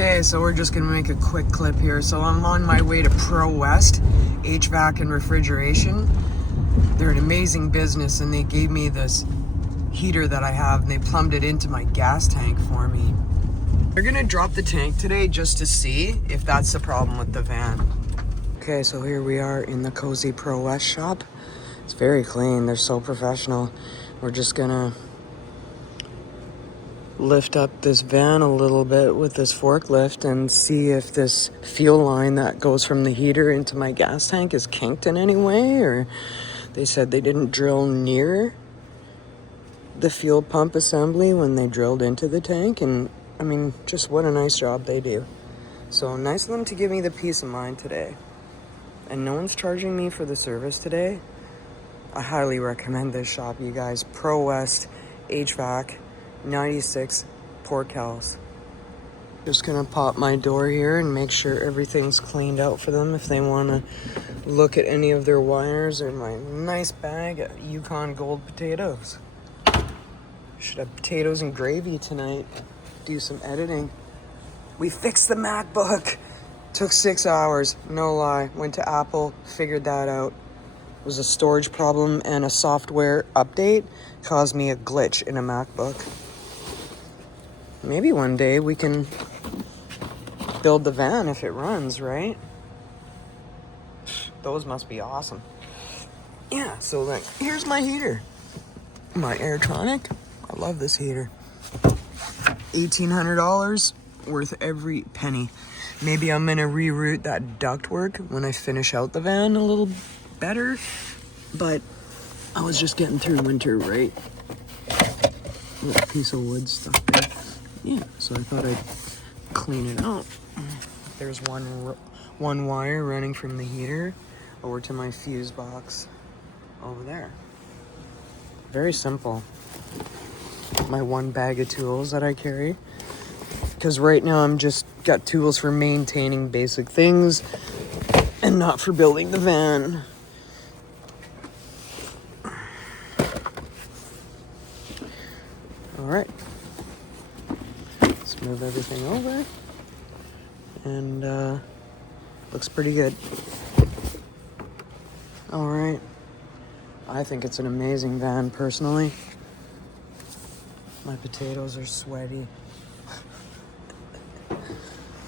Okay, so we're just gonna make a quick clip here. So I'm on my way to Pro West HVAC and refrigeration. They're an amazing business, and they gave me this heater that I have, and they plumbed it into my gas tank for me. They're gonna drop the tank today just to see if that's the problem with the van. Okay, so here we are in the cozy Pro West shop. It's very clean. They're so professional. We're just gonna lift up this van a little bit with this forklift and see if this fuel line that goes from the heater into my gas tank is kinked in any way, or they said they didn't drill near the fuel pump assembly when they drilled into the tank. And I mean, just what a nice job they do. So nice of them to give me the peace of mind today. And no one's charging me for the service today. I highly recommend this shop, you guys. Pro West HVAC, 96 Port House. Just gonna pop my door here and make sure everything's cleaned out for them if they wanna look at any of their wires or my nice bag of Yukon Gold potatoes. Should have potatoes and gravy tonight. Do some editing. We fixed the MacBook. Took 6 hours, no lie. Went to Apple, figured that out. It was a storage problem, and a software update caused me a glitch in a MacBook. Maybe one day we can build the van if it runs, right? Those must be awesome. Yeah, so like, here's my heater. My Airtronic. I love this heater. $1,800, worth every penny. Maybe I'm gonna reroute that ductwork when I finish out the van a little better, but I was just getting through winter, right? Little piece of wood stuck there. Yeah, so I thought I'd clean it out. There's one wire running from the heater over to my fuse box over there. Very simple. My one bag of tools that I carry. Because right now I'm just got tools for maintaining basic things and not for building the van. All right. Let's move everything over. And looks pretty good. All right. I think it's an amazing van personally. My potatoes are sweaty.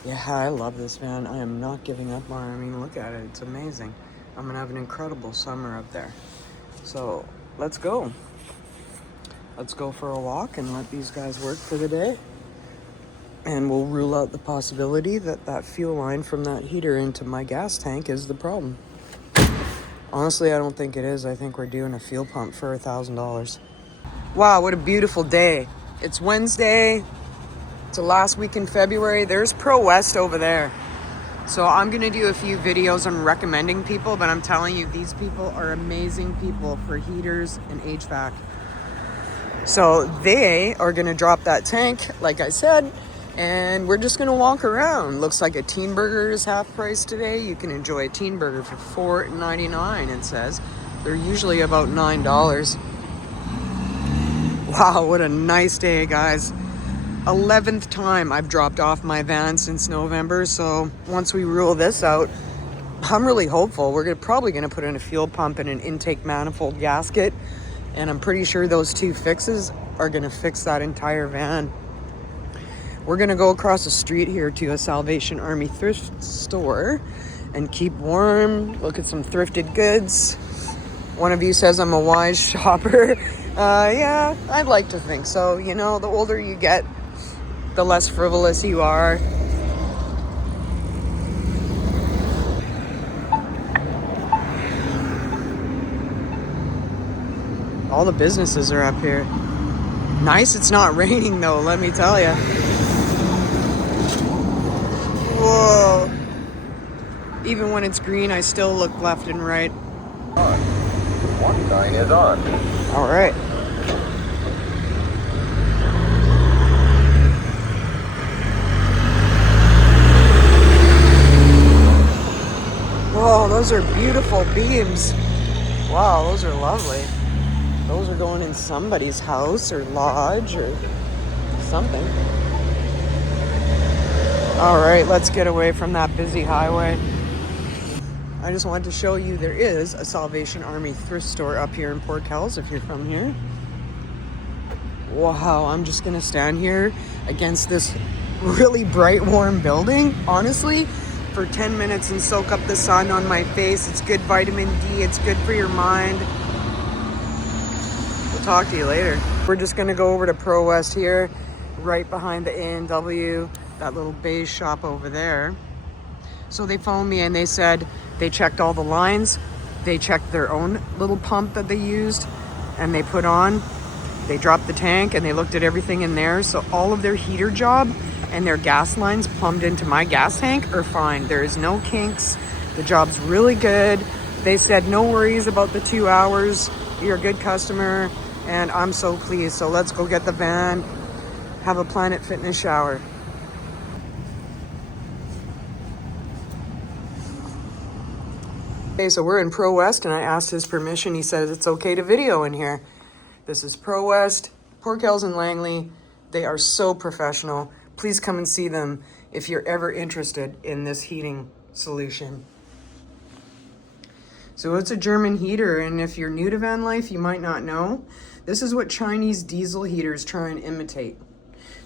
Yeah, I love this van. I am not giving up on it. I mean, look at it. It's amazing. I'm going to have an incredible summer up there. So, let's go. Let's go for a walk and let these guys work for the day. And we'll rule out the possibility that that fuel line from that heater into my gas tank is the problem. Honestly, I don't think it is. I think we're doing a fuel pump for $1,000. Wow, what a beautiful day. It's Wednesday. It's the last week in February. There's Pro West over there. So I'm going to do a few videos on recommending people, but I'm telling you, these people are amazing people for heaters and HVAC. So they are going to drop that tank, like I said, and we're just going to walk around. Looks like a teen burger is half price today. You can enjoy a teen burger for $4.99, it says. They're usually about $9. Wow, what a nice day, guys. 11th time I've dropped off my van since November, so once we rule this out, I'm really hopeful. We're probably going to put in a fuel pump and an intake manifold gasket, and I'm pretty sure those two fixes are going to fix that entire van. We're going to go across the street here to a Salvation Army thrift store and keep warm, look at some thrifted goods. One of you says I'm a wise shopper. Yeah, I'd like to think so. You know, the older you get, the less frivolous you are. All the businesses are up here. Nice it's not raining though, let me tell you. Whoa. Even when it's green, I still look left and right. One sign is on. All right. Whoa, those are beautiful beams. Wow, those are lovely. Those are going in somebody's house or lodge or something. All right, let's get away from that busy highway. I just wanted to show you there is a Salvation Army thrift store up here in Port Kells if you're from here. Wow, I'm just gonna stand here against this really bright, warm building, honestly, for 10 minutes and soak up the sun on my face. It's good vitamin D, it's good for your mind. We'll talk to you later. We're just gonna go over to Pro West here, right behind the A&W, that little beige shop over there. So they phoned me and they said they checked all the lines, they checked their own little pump that they used, and they put on, they dropped the tank and they looked at everything in there. So all of their heater job and their gas lines plumbed into my gas tank are fine. There is no kinks. The job's really good. They said no worries about the 2 hours. You're a good customer and I'm so pleased. So let's go get the van, have a Planet Fitness shower. Okay, so we're in Pro West and I asked his permission. He says it's okay to video in here. This is Pro West, Port Kells and Langley. They are so professional. Please come and see them if you're ever interested in this heating solution. So it's a German heater, and if you're new to van life, you might not know. This is what Chinese diesel heaters try and imitate.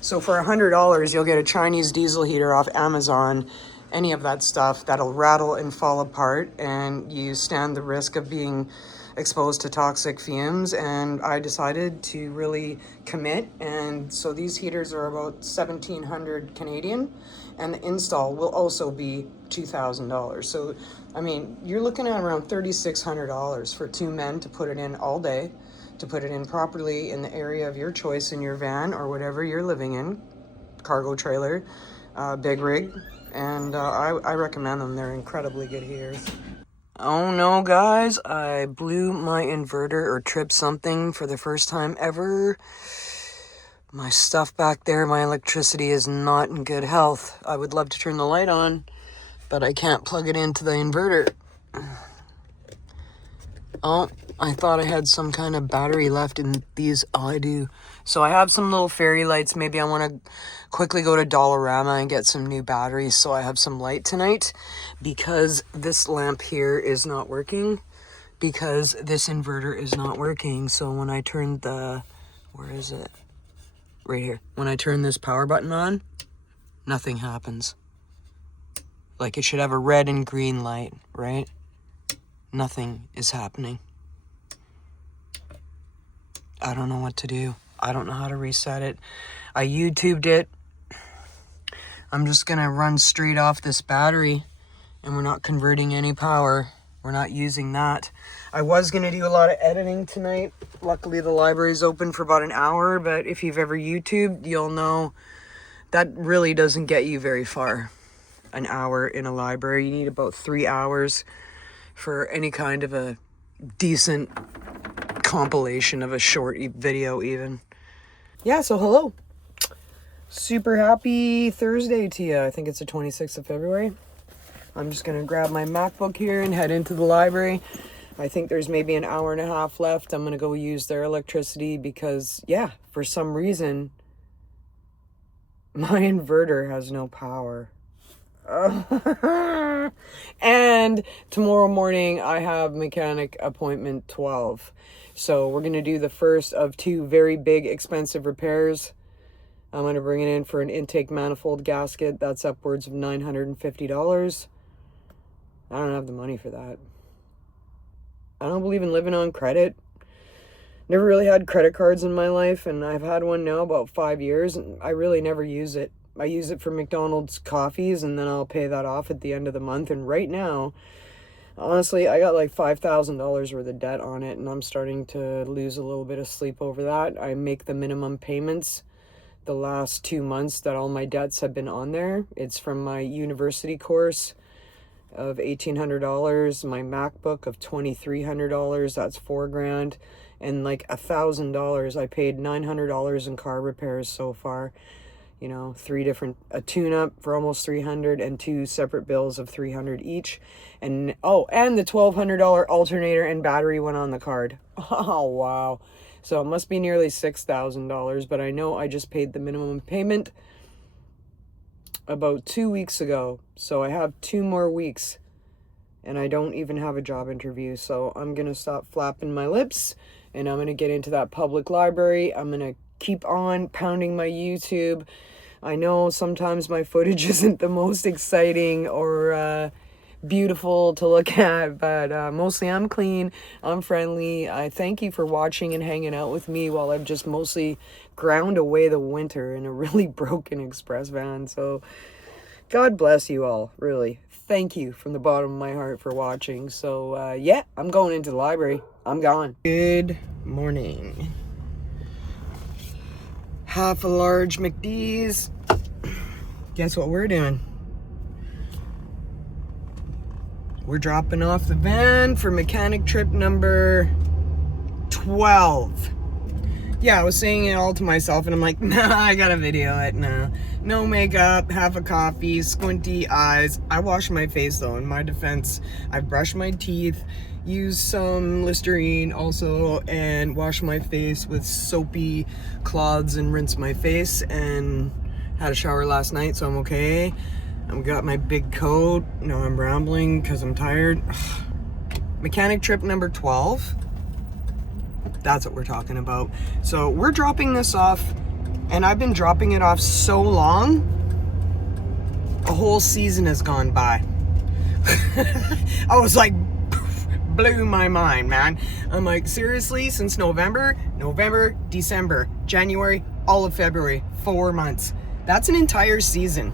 So for $100, you'll get a Chinese diesel heater off Amazon, any of that stuff that'll rattle and fall apart, and you stand the risk of being exposed to toxic fumes. And I decided to really commit, and so these heaters are about 1,700 Canadian, and the install will also be $2,000. So I mean, you're looking at around $3,600 for two men to put it in all day, to put it in properly in the area of your choice in your van or whatever you're living in, cargo trailer, big rig, and I recommend them. They're incredibly good heaters. Oh no, guys, I blew my inverter or tripped something for the first time ever. My stuff back there, my electricity is not in good health. I would love to turn the light on, but I can't plug it into the inverter. Oh, I thought I had some kind of battery left in these. Oh, I do. So I have some little fairy lights. Maybe I want to quickly go to Dollarama and get some new batteries so I have some light tonight, because this lamp here is not working, because this inverter is not working. So when I turn the, where is it? Right here. When I turn this power button on, nothing happens. Like it should have a red and green light, right? Nothing is happening. I don't know what to do. I don't know how to reset it. I YouTubed it. I'm just gonna run straight off this battery, and we're not converting any power. We're not using that. I was gonna do a lot of editing tonight. Luckily the library's open for about an hour, but if you've ever YouTubed, you'll know that really doesn't get you very far. An hour in a library. You need about 3 hours for any kind of a decent compilation of a short video even. Yeah, so hello. Super happy Thursday to you. I think it's the 26th of February. I'm just going to grab my MacBook here and head into the library. I think there's maybe an hour and a half left. I'm going to go use their electricity because, yeah, for some reason, my inverter has no power. And tomorrow morning I have mechanic appointment 12. So we're going to do the first of two very big expensive repairs. I'm going to bring it in for an intake manifold gasket. That's upwards of $950. I don't have the money for that. I don't believe in living on credit. Never really had credit cards in my life, and I've had one now about 5 years, and I really never use it. I use it for McDonald's coffees, and then I'll pay that off at the end of the month. And right now, honestly, I got like $5,000 worth of debt on it, and I'm starting to lose a little bit of sleep over that. I make the minimum payments the last 2 months that all my debts have been on there. It's from my university course of $1,800, my MacBook of $2,300, that's $4,000, and like $1,000. I paid $900 in car repairs so far. You know, a tune-up for almost $300, and two separate bills of $300 each. And the $1,200 alternator and battery went on the card. Oh, wow. So it must be nearly $6,000, but I know I just paid the minimum payment. about 2 weeks ago. So I have 2 more weeks and I don't even have a job interview. So I'm going to stop flapping my lips and I'm going to get into that public library. I'm going to keep on pounding my YouTube. I know sometimes my footage isn't the most exciting or beautiful to look at, but mostly I'm clean, I'm friendly. I thank you for watching and hanging out with me while I've just mostly ground away the winter in a really broken express van. So God bless you all, really. Thank you from the bottom of my heart for watching. So yeah, I'm going into the library. I'm gone. Good morning. Half a large McD's. Guess what we're doing? We're dropping off the van for mechanic trip number 12. Yeah, I was saying it all to myself and I'm like, nah, I gotta video it. Nah. No makeup, half a coffee, squinty eyes. I wash my face though. In my defense, I brush my teeth, use some Listerine also, and wash my face with soapy cloths and rinse my face, and had a shower last night, so I'm okay. I've got my big coat. No, I'm rambling because I'm tired. Mechanic trip number 12. That's what we're talking about. So we're dropping this off, and I've been dropping it off so long, a whole season has gone by. I was like, blew my mind, man. I'm like, seriously, since November, December, January, all of February, 4 months. That's an entire season.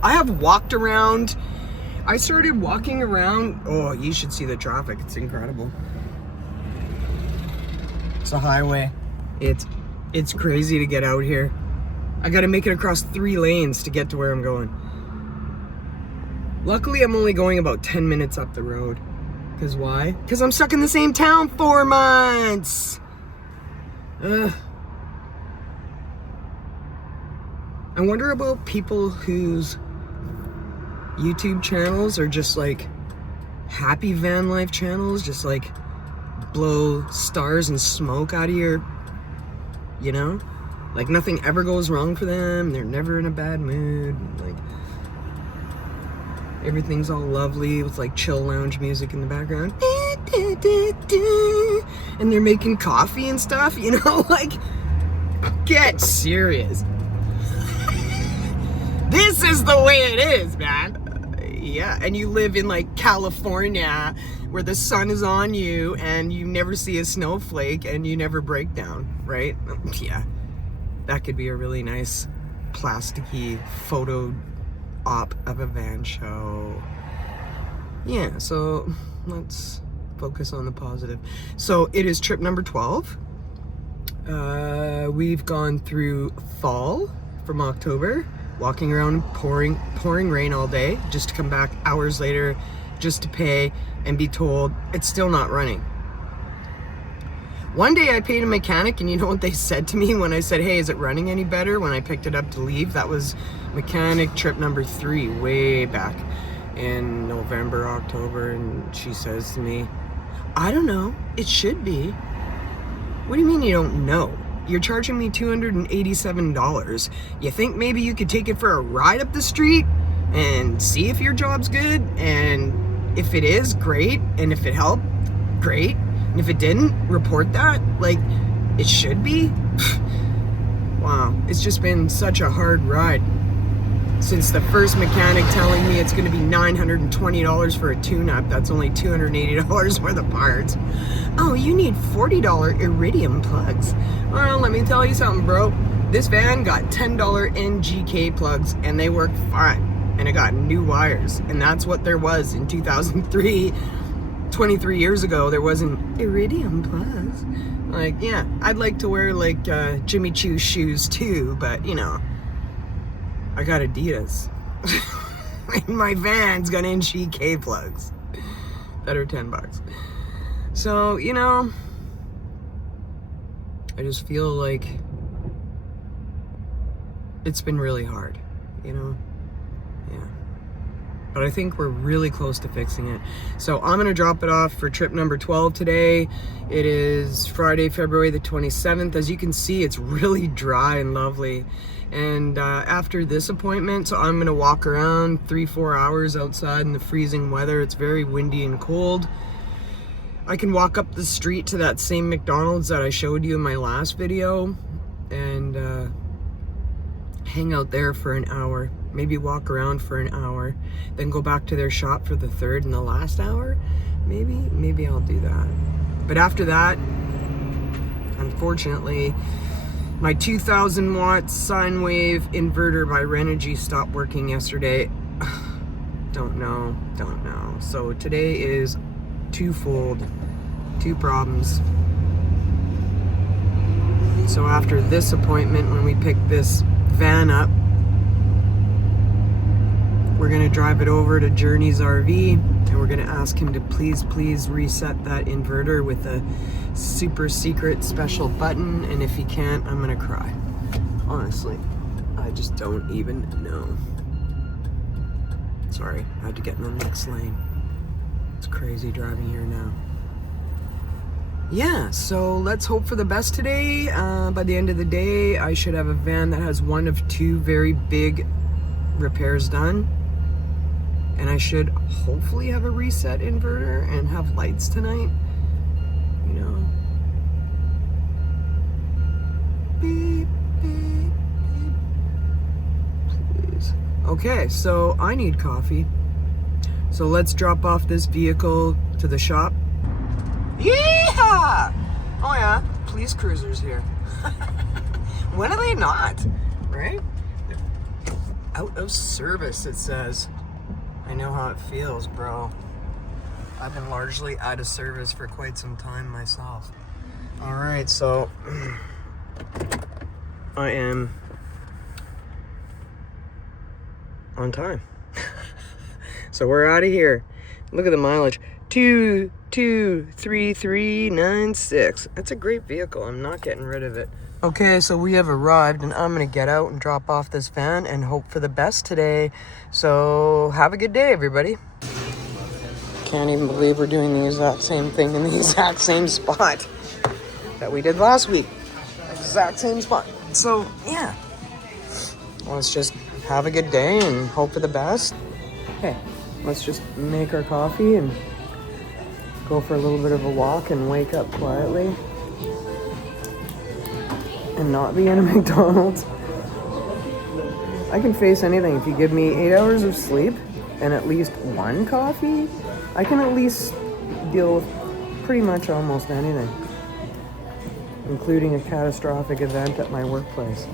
I have walked around. I started walking around. Oh, you should see the traffic. It's incredible. It's a highway. It's crazy to get out here. I gotta make it across 3 lanes to get to where I'm going. Luckily, I'm only going about 10 minutes up the road. Because why? Because I'm stuck in the same town 4 months. I wonder about people whose YouTube channels are just like happy van life channels, just like blow stars and smoke out of your, you know, like nothing ever goes wrong for them, they're never in a bad mood, like everything's all lovely with like chill lounge music in the background, and they're making coffee and stuff, you know, like get serious. This is the way it is, man. Yeah, and you live in like California where the sun is on you and you never see a snowflake and you never break down, right? Yeah, that could be a really nice plasticky photo op of a van show. Yeah, so let's focus on the positive. So it is trip number 12. We've gone through fall from October, walking around in pouring rain all day, just to come back hours later, just to pay and be told it's still not running. One day I paid a mechanic, and you know what they said to me when I said, hey, is it running any better, when I picked it up to leave? That was mechanic trip number 3, way back in November, October, and she says to me, I don't know, it should be. What do you mean you don't know? You're charging me $287. You think maybe you could take it for a ride up the street and see if your job's good? And if it is, great. And if it helped, great. And if it didn't, report that. Like, it should be. Wow, it's just been such a hard ride. Since the first mechanic telling me it's going to be $920 for a tune-up, that's only $280 worth of parts. Oh, you need $40 iridium plugs. Well, let me tell you something, bro. This van got $10 NGK plugs, and they work fine. And it got new wires, and that's what there was in 2003. 23 years ago, there wasn't iridium plugs. Like, yeah, I'd like to wear like Jimmy Choo shoes too, but you know, I got Adidas. My van's got NGK plugs that are $10. So, you know, I just feel like it's been really hard, you know? Yeah. but I think we're really close to fixing it. So I'm gonna drop it off for trip number 12 today. It is Friday, February the 27th. As you can see, it's really dry and lovely. And after this appointment, so I'm gonna walk around 3-4 hours outside in the freezing weather. It's very windy and cold. I can walk up the street to that same McDonald's that I showed you in my last video and hang out there for an hour, maybe walk around for an hour, then go back to their shop for the third and the last hour. Maybe I'll do that. But after that, unfortunately, my 2000 watt sine wave inverter by Renogy stopped working yesterday. Don't know. So today is twofold, two problems. So after this appointment, when we pick this van up, we're gonna drive it over to Journey's RV and we're gonna ask him to please reset that inverter with a super secret special button, and if he can't, I'm gonna cry. Honestly, I just don't even know. Sorry, I had to get in the next lane. It's crazy driving here now. Yeah, so let's hope for the best today. By the end of the day, I should have a van that has one of two very big repairs done. And I should hopefully have a reset inverter and have lights tonight. You know. Beep, beep, beep. Please. Okay, so I need coffee. So let's drop off this vehicle to the shop. Yeehaw! Oh yeah, police cruisers here. When are they not? Right? Out of service, it says. I know how it feels, bro. I've been largely out of service for quite some time myself. All right, so I am on time. So we're out of here. Look at the mileage. 2,23396. That's a great vehicle. I'm not getting rid of it. Okay, so we have arrived and I'm gonna get out and drop off this van and hope for the best today. So have a good day, everybody. Can't even believe we're doing the exact same thing in the exact same spot that we did last week. Exact same spot. So yeah, let's just have a good day and hope for the best. Okay, let's just make our coffee and go for a little bit of a walk and wake up quietly and not be in a McDonald's. I can face anything. If you give me 8 hours of sleep and at least one coffee, I can at least deal with pretty much almost anything, including a catastrophic event at my workplace.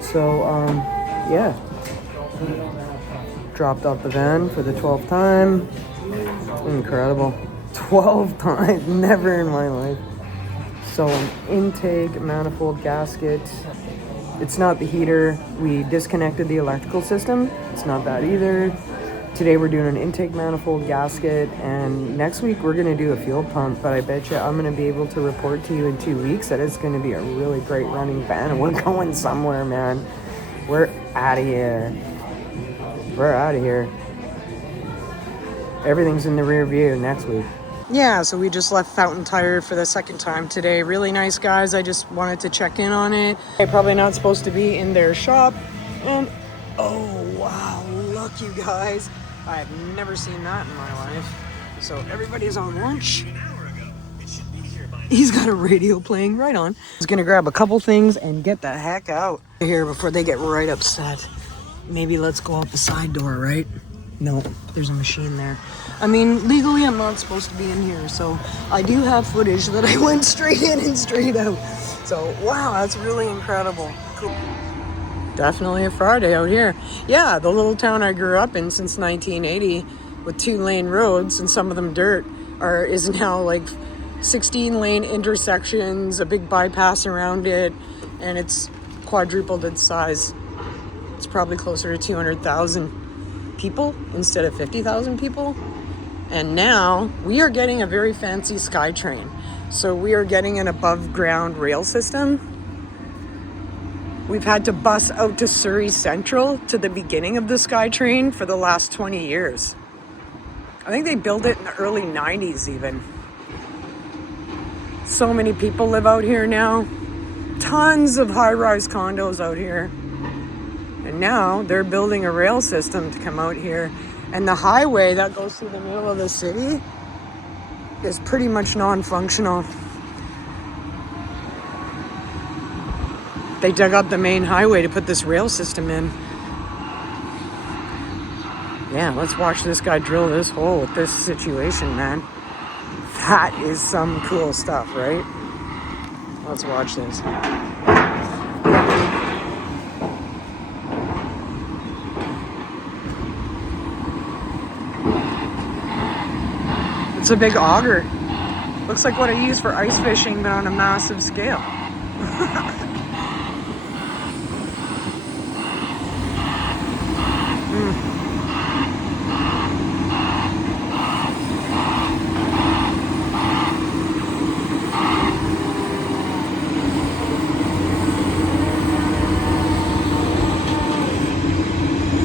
So, yeah. Dropped off the van for the 12th time. Incredible. 12 times, never in my life. So an intake manifold gasket. It's not the heater. We disconnected the electrical system. It's not that either. Today we're doing an intake manifold gasket, and next week we're gonna do a fuel pump, but I bet you I'm gonna be able to report to you in 2 weeks that it's gonna be a really great running van and we're going somewhere, man. We're out of here. We're out of here. Everything's in the rear view next week. Yeah, so we just left Fountain Tire for the second time today. Really nice guys. I just wanted to check in on it. I'm probably not supposed to be in their shop. And oh, wow, look, you guys. I have never seen that in my life. So everybody's on lunch. He's got a radio playing right on. He's gonna grab a couple things and get the heck out of here before they get right upset. Maybe let's go out the side door, right? No, there's a machine there. I mean, legally I'm not supposed to be in here, so I do have footage that I went straight in and straight out. So, wow, that's really incredible. Cool. Definitely a Friday out here. Yeah, the little town I grew up in since 1980 with 2-lane roads and some of them dirt is now like 16-lane intersections, a big bypass around it, and it's quadrupled its size. It's probably closer to 200,000 people instead of 50,000 people. And now we are getting a very fancy SkyTrain. So we are getting an above ground rail system, We've had to bus out to Surrey Central to the beginning of the SkyTrain for the last 20 years. I think they built it in the early 90s even. So many people live out here now. Tons of high-rise condos out here. And now they're building a rail system to come out here. And the highway that goes through the middle of the city is pretty much non-functional. They dug up the main highway to put this rail system in. Yeah, let's watch this guy drill this hole with this situation, man. That is some cool stuff, right? Let's watch this. It's a big auger. Looks like what I use for ice fishing, but on a massive scale.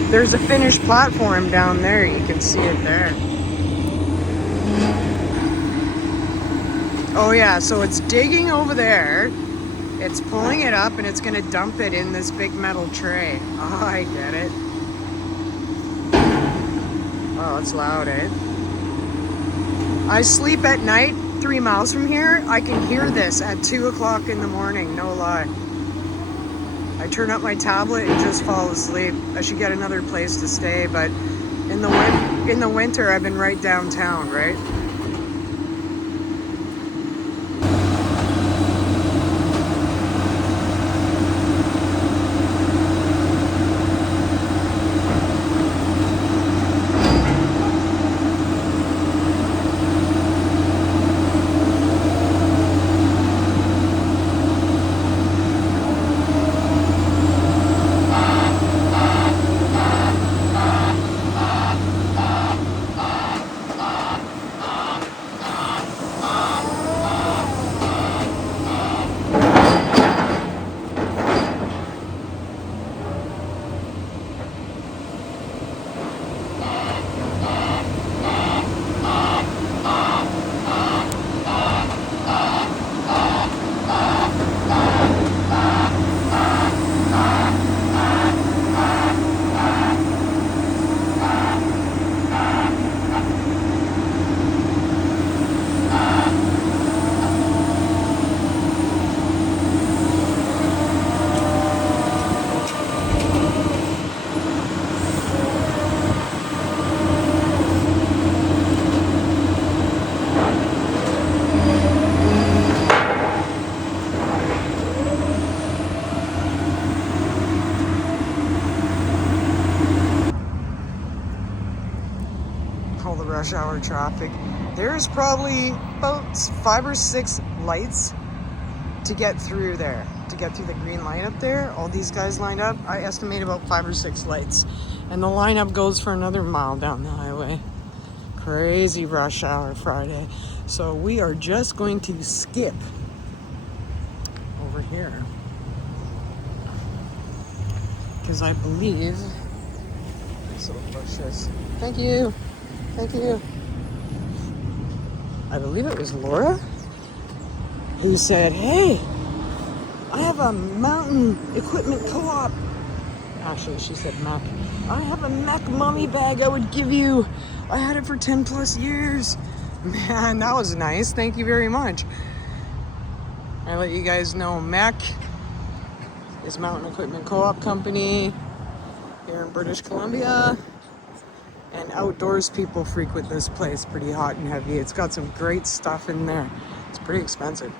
There's a finished platform down there. You can see it there. Oh yeah, so it's digging over there. It's pulling it up and it's gonna dump it in this big metal tray. Oh, I get it. Oh, it's loud, eh? I sleep at night 3 miles from here. I can hear this at 2 o'clock in the morning, no lie. I turn up my tablet and just fall asleep. I should get another place to stay, but in the winter, I've been right downtown, right? Rush hour traffic. There's probably about 5 or 6 lights to get through there, to get through the green light up there. All these guys lined up. I estimate about 5 or 6 lights, and the lineup goes for another mile down the highway. Crazy rush hour Friday. So we are just going to skip over here because I believe this will push this. Thank you. Thank you. I believe it was Laura who said, hey, I have a mountain equipment co-op. Actually, she said Mac. I have a Mac mummy bag I would give you. I had it for 10 plus years. Man, that was nice. Thank you very much. I let you guys know Mac is Mountain Equipment Co-op Company here in British Columbia. And outdoors people frequent this place pretty hot and heavy. It's got some great stuff in there. It's pretty expensive.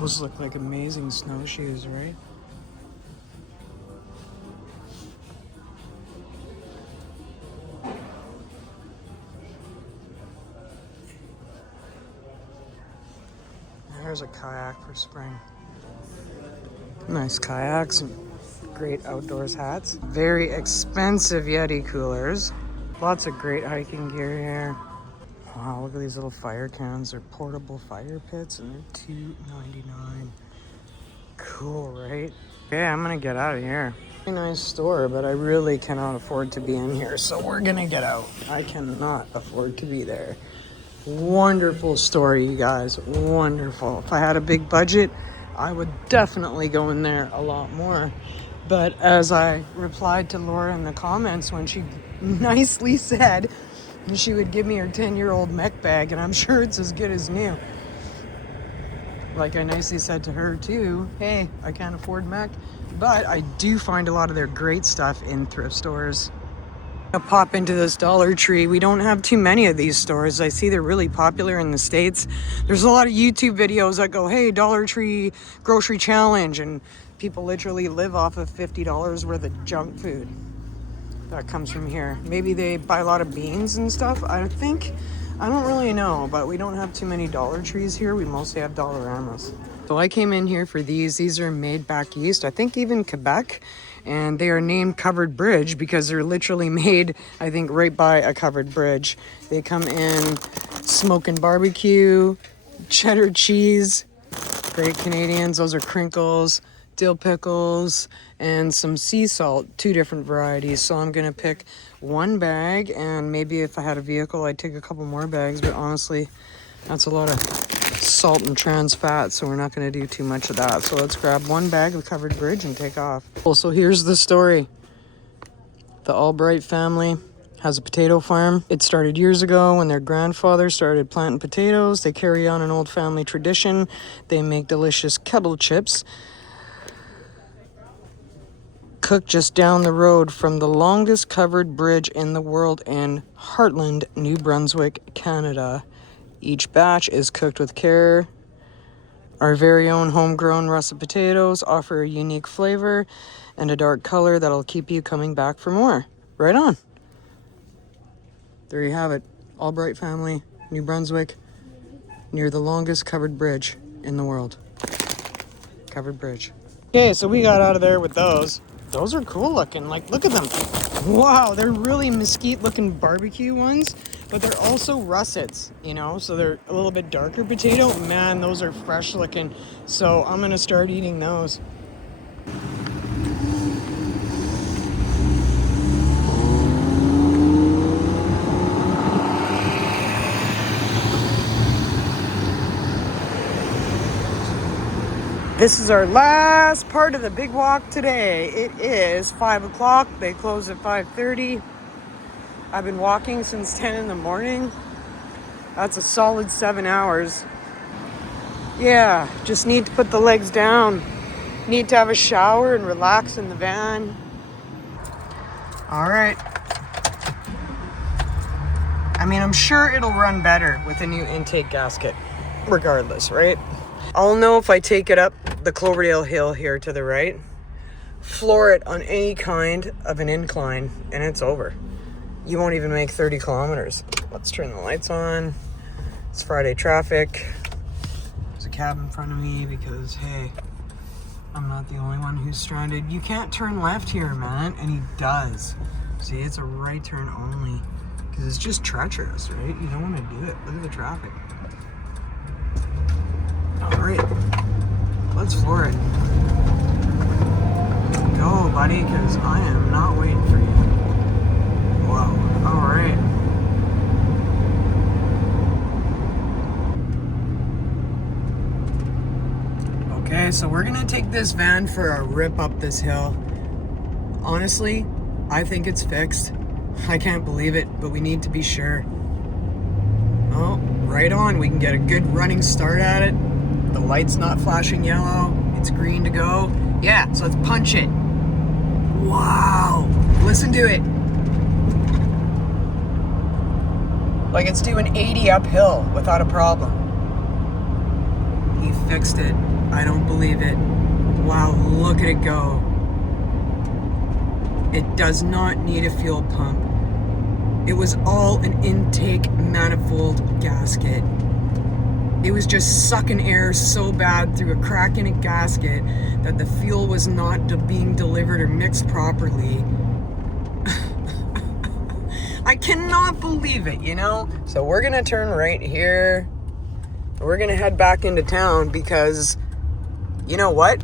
Those look like amazing snowshoes, right? there's a kayak for spring. Nice kayaks and great outdoors hats. Very expensive Yeti coolers. Lots of great hiking gear here. Wow, look at these little fire cans. They're portable fire pits and they're $2.99. Cool, right? Okay, I'm gonna get out of here. Very nice store, but I really cannot afford to be in here, so we're gonna get out. I cannot afford to be there. Wonderful story, you guys. Wonderful. If I had a big budget, I would definitely go in there a lot more. But as I replied to Laura in the comments when she nicely said she would give me her 10-year-old mech bag, and I'm sure it's as good as new. Like I nicely said to her too, hey, I can't afford mech, but I do find a lot of their great stuff in thrift stores. I'll pop into this Dollar Tree. We don't have too many of these stores. I see they're really popular in the States. There's a lot of YouTube videos that go, hey, Dollar Tree grocery challenge, and people literally live off of $50 worth of junk food that comes from here. Maybe they buy a lot of beans and stuff, I think. I don't really know, but we don't have too many Dollar Trees here. We mostly have Dollaramas. So I came in here for these. These are made back east, I think even Quebec. And they are named Covered Bridge because they're literally made, I think, right by a covered bridge. They come in smoking barbecue, cheddar cheese, great Canadians. Those are crinkles, dill pickles, and some sea salt, 2 different varieties. So I'm gonna pick 1 bag, and maybe if I had a vehicle, I'd take a couple more bags, but honestly, that's a lot of salt and trans fat, so we're not going to do too much of that. So let's grab 1 bag of Covered Bridge and take off. Also, here's the story. The Albright family has a potato farm. It started years ago when their grandfather started planting potatoes. They carry on an old family tradition. They make delicious kettle chips, cooked just down the road from the longest covered bridge in the world in Heartland, New Brunswick, Canada. Each batch is cooked with care. Our very own homegrown russet potatoes offer a unique flavor and a dark color that'll keep you coming back for more. Right on. There you have it. Albright family, New Brunswick, near the longest covered bridge in the world. Covered bridge. Okay, so we got out of there with those. Those are cool looking. Like, look at them. Wow, they're really mesquite looking barbecue ones. But they're also russets, you know, so they're a little bit darker potato. Man, those are fresh looking. So I'm gonna start eating those. This is our last part of the big walk today. It is 5 o'clock. They close at 5:30. I've been walking since 10 in the morning. That's a solid 7 hours. Yeah, just need to put the legs down. Need to have a shower and relax in the van. All right. I mean, I'm sure it'll run better with a new intake gasket, regardless, right? I'll know if I take it up the Cloverdale Hill here to the right, floor it on any kind of an incline, and it's over. You won't even make 30 kilometers. Let's turn the lights on. It's Friday traffic. There's a cab in front of me because, hey, I'm not the only one who's stranded. You can't turn left here, man. And he does. See, it's a right turn only because it's just treacherous, right? You don't want to do it. Look at the traffic. All right, let's floor it. Go, buddy, because I am not waiting for you. Whoa, all right. Okay, so we're gonna take this van for a rip up this hill. Honestly, I think it's fixed. I can't believe it, but we need to be sure. Oh, right on. We can get a good running start at it. The light's not flashing yellow. It's green to go. Yeah, so let's punch it. Wow, listen to it. Like it's doing 80 uphill without a problem. He fixed it. I don't believe it. Wow, look at it go. It does not need a fuel pump. It was all an intake manifold gasket. It was just sucking air so bad through a crack in a gasket that the fuel was not being delivered or mixed properly. I cannot believe it, you know? So we're gonna turn right here. We're gonna head back into town because, you know what?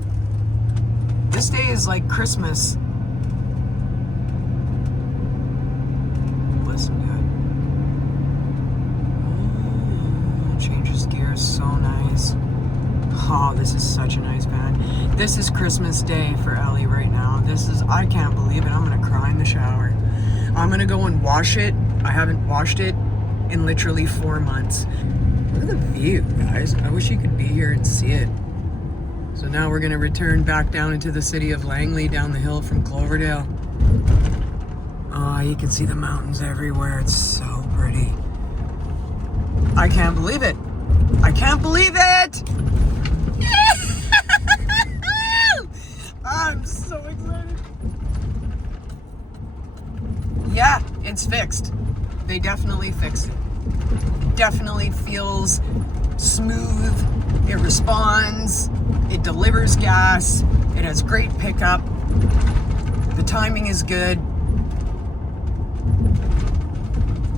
This day is like Christmas. Listen to it. Changes gears, so nice. Oh, this is such a nice van. This is Christmas Day for Ellie right now. I can't believe it. I'm gonna cry in the shower. I'm gonna go and wash it. I haven't washed it in literally 4 months. Look at the view, guys. I wish you could be here and see it. So now we're gonna return back down into the city of Langley, down the hill from Cloverdale. Oh, you can see the mountains everywhere. It's so pretty. I can't believe it. I can't believe it! I'm so excited. Yeah, it's fixed. They definitely fixed it. Definitely feels smooth. It responds. It delivers gas. It has great pickup. The timing is good.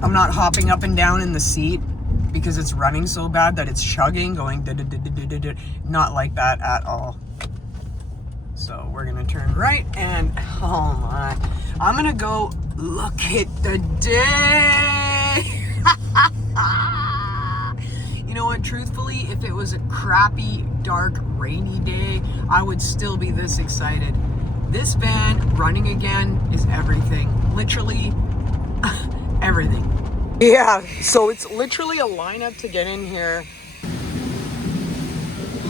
I'm not hopping up and down in the seat because it's running so bad that it's chugging, going not like that at all. So we're gonna turn right and oh my, I'm gonna go look at the day. You know what, truthfully, if it was a crappy, dark, rainy day, I would still be this excited. This van running again is everything. Literally everything. Yeah, so it's literally a lineup to get in here.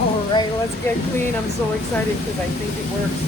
All right, let's get clean. I'm so excited because I think it works.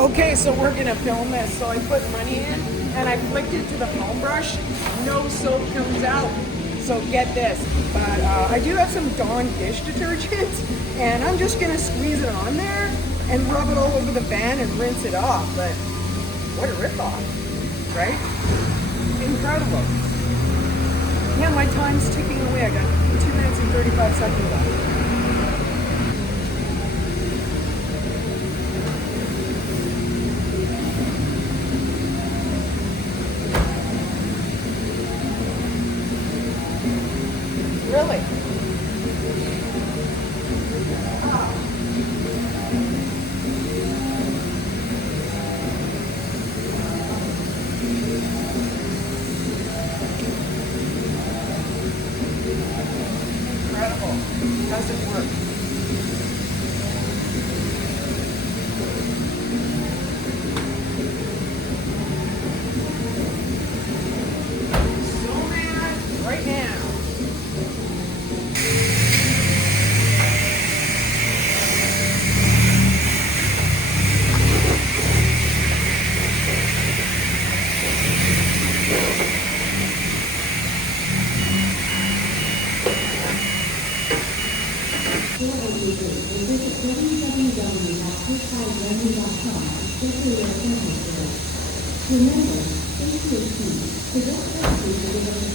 Okay, so we're gonna film this. So I put money in and I flicked it to the foam brush. No soap comes out. So get this. But I do have some Dawn dish detergent and I'm just gonna squeeze it on there and rub it all over the van and rinse it off. But what a rip-off, right? Incredible. Yeah, my time's ticking away. I got 2 minutes and 35 seconds left. Really?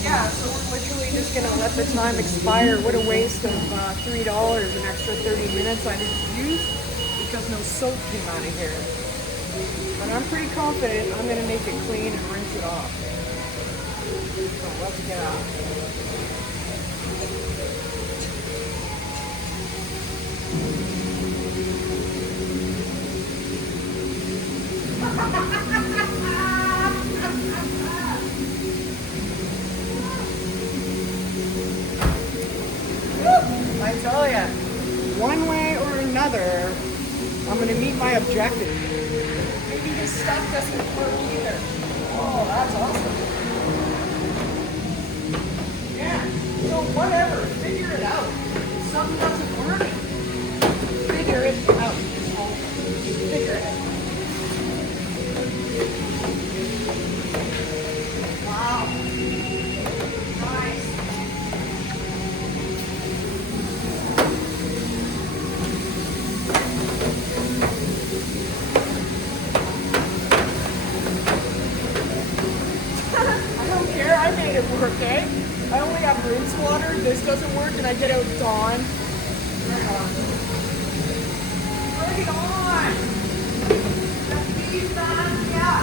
Yeah, so we're literally just gonna let the time expire. What a waste of $3, an extra 30 minutes I didn't use because no soap came out of here. But I'm pretty confident I'm gonna make it clean and rinse it off. So let's get out. I tell ya, one way or another, I'm gonna meet my objective. Maybe his stuff doesn't work either. Oh, that's awesome. Yeah, so whatever, figure it out. If something doesn't work, figure it out. Figure it out. Wow. Nice. I don't care, I made it work, eh? I only have room squatter, this doesn't work, and I get out dawn. Right on. Bring it on! Let's be fun, yeah!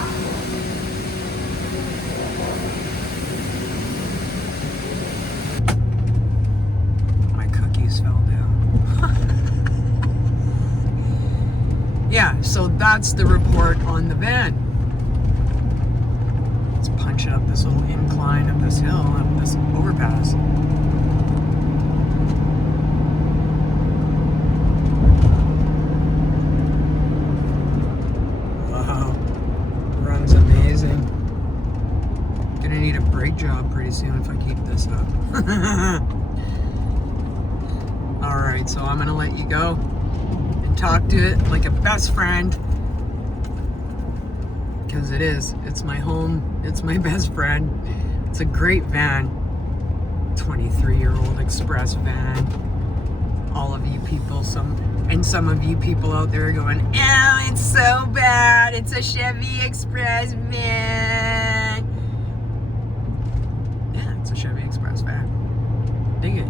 My cookies fell down. Yeah, so that's the report on the van. Let's punch up this little incline of this hill, up this overpass. Wow, run's amazing. Gonna need a brake job pretty soon if I keep this up. Alright, so I'm gonna let you go and talk to it like a best friend. Because it's my home, it's my best friend. It's a great van. 23-year-old Express van. All of you people, some of you people out there are going, oh, it's so bad. It's a Chevy Express van. Yeah, it's a Chevy Express van. Dig it.